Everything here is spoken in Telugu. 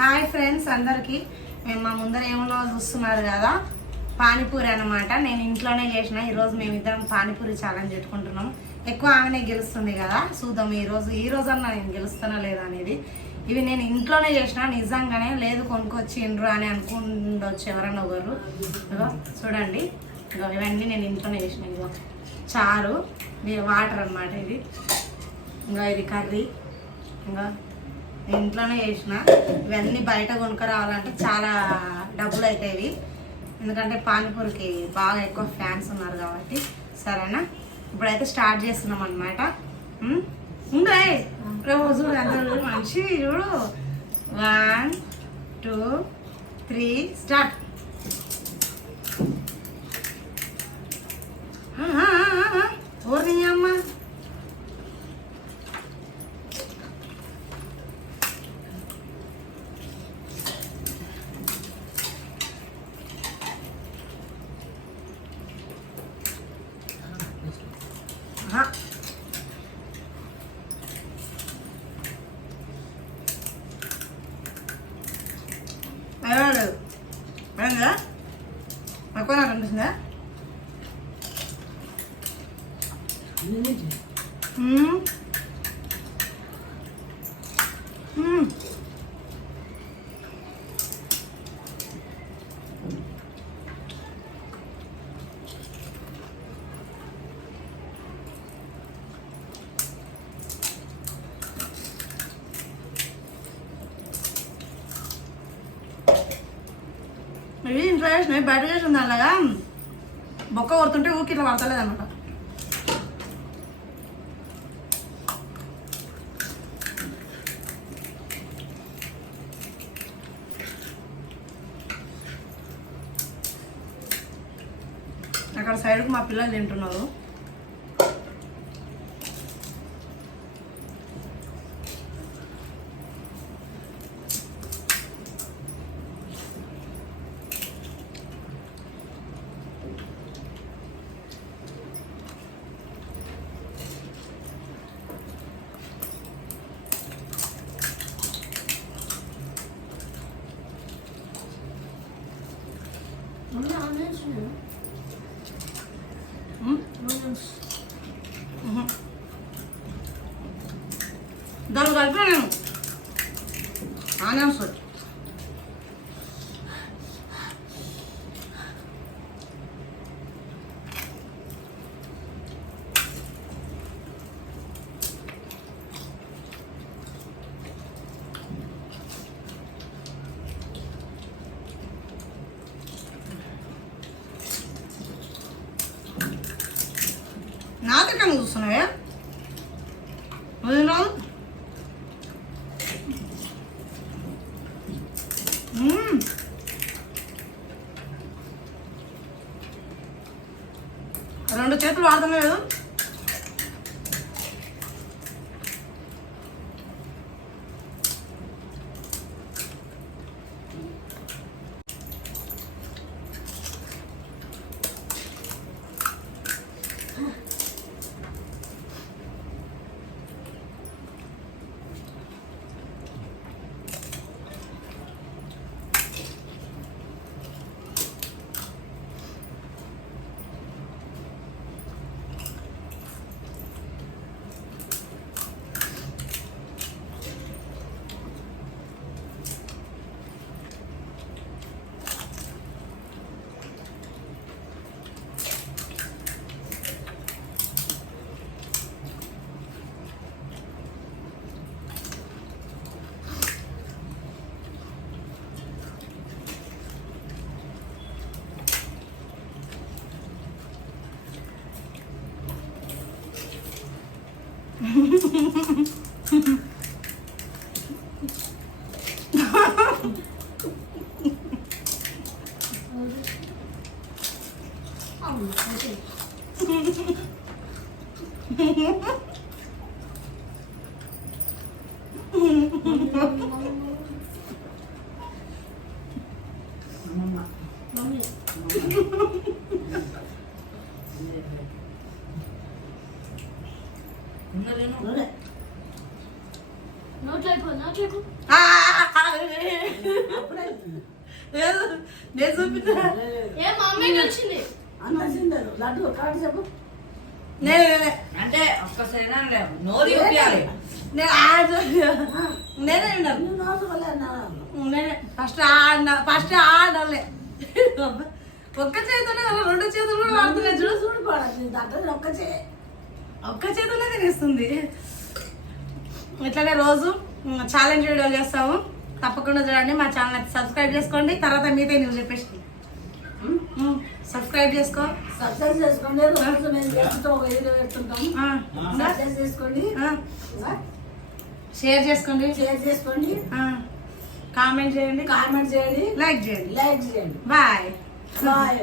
హాయ్ ఫ్రెండ్స్ అందరికి మేము మా ముందర ఏమన్నా చూస్తున్నారు కదా పానీపూరి అన్నమాట. నేను ఇంట్లోనే చేసిన. ఈరోజు మేమిద్దరం పానీపూరి ఛాలెంజ్ పెట్టుకుంటున్నాం. ఎక్కువ ఆమెనే గెలుస్తుంది కదా, చూద్దాం ఈ రోజు అన్నా నేను గెలుస్తానా లేదా అనేది. ఇవి నేను ఇంట్లోనే చేసిన, నిజంగానే లేదు కొనుక్కొచ్చిండ్రు అని అనుకుండొచ్చు ఎవరన్నా ఒకరు. ఇగో చూడండి, ఇగో ఇవన్నీ నేను ఇంట్లోనే చేసిన. ఇగో చారు, వాటర్ అన్నమాట ఇది. ఇంకా ఇది కర్రీ, ఇంకా ఇంట్లోనే చేసిన. ఇవన్నీ బయట కొనుక్క రావాలంటే చాలా డబ్బులు అవుతాయి, ఎందుకంటే పానీపూరికి బాగా ఎక్కువ ఫ్యాన్స్ ఉన్నారు కాబట్టి. సరేనా, ఇప్పుడైతే స్టార్ట్ చేస్తున్నాం అనమాట. ఉండే రోజు అందరూ మంచి చూడు. 1 2 3 స్టార్ట్. ఊరి అమ్మ ఎక్కువ నాకు అనిపిస్తుందా? ఇది ఇంట్లో చేసినవి బయట చేసింది అలాగా బొక్క కొడుతుంటే ఊరికి ఇట్లా పడతలేదు అనమాట. అక్కడ సైడ్కి మా పిల్లలు తింటున్నారు. దాని కలిపి నేను ఆనియన్స్ నాకెక్కడ చూస్తున్నావే రెండు చేతులు వాడతాం లేదు. నోట్లైపో లేదు నేను చూపించా ఏ మమ్మీ గెలిచింది అన్నసిందారు లడ్డు కాదు చెప్పు నేనే అంటే ఒక్కసారి నోరు చూపించాలి. నేనే ఉన్నాను నువ్వు నోసుకోలే అన్నాను నేనే ఫస్ట్ ఆడలే ఒక్క చేతులే కదా, రెండు చేతులు కూడా వాడుతున్నా చూడు. చూడు పడదు దాంట్లో ఒక్క చేతులే తినేస్తుంది. ఇట్లానే రోజు ఛాలెంజ్ వీడియోలు చేస్తాము, తప్పకుండా చూడండి. మా ఛానల్ సబ్స్క్రైబ్ చేసుకోండి. తర్వాత మీతో నువ్వు చెప్పేసి సబ్స్క్రైబ్ చేసుకో. సబ్స్క్రైబ్ చేసుకోండి. రోజు మేము చేస్తుంటాం, ఒక వీడియో పెడుతుంటాం. సబ్స్క్రైబ్ చేసుకోండి, షేర్ చేసుకోండి, షేర్ చేసుకోండి, కామెంట్ చేయండి, కామెంట్ చేయండి, లైక్ చేయండి. లైక్ చేయండి. బాయ్. బాయ్.